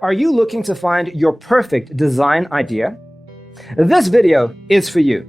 Are you looking to find your perfect design idea? This video is for you.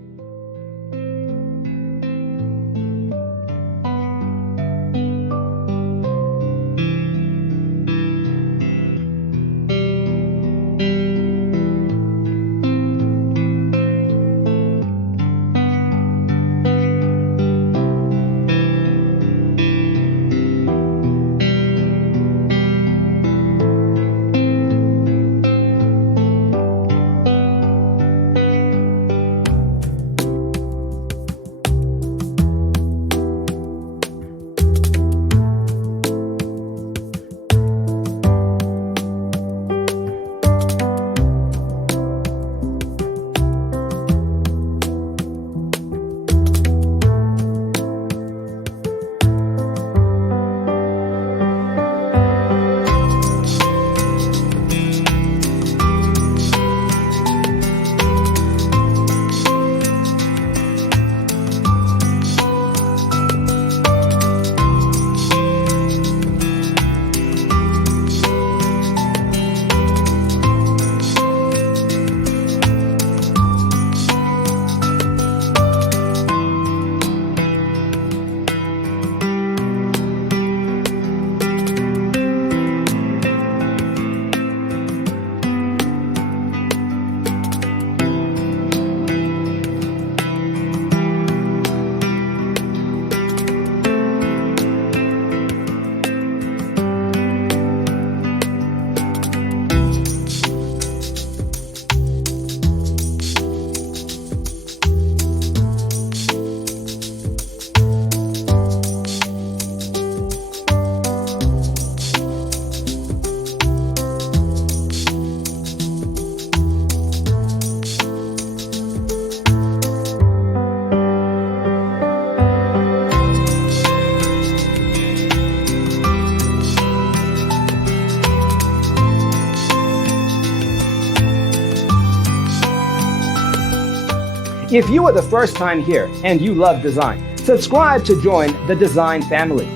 If you are the first time here and you love design, subscribe to join the design family.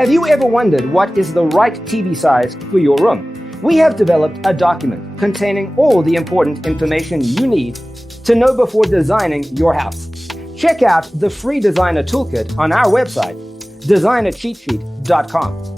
Have you ever wondered what is the right TV size for your room? We have developed a document containing all the important information you need to know before designing your house. Check out the free designer toolkit on our website, designercheatsheet.com.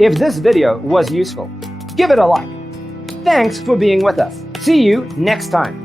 If this video was useful, give it a like. Thanks for being with us. See you next time.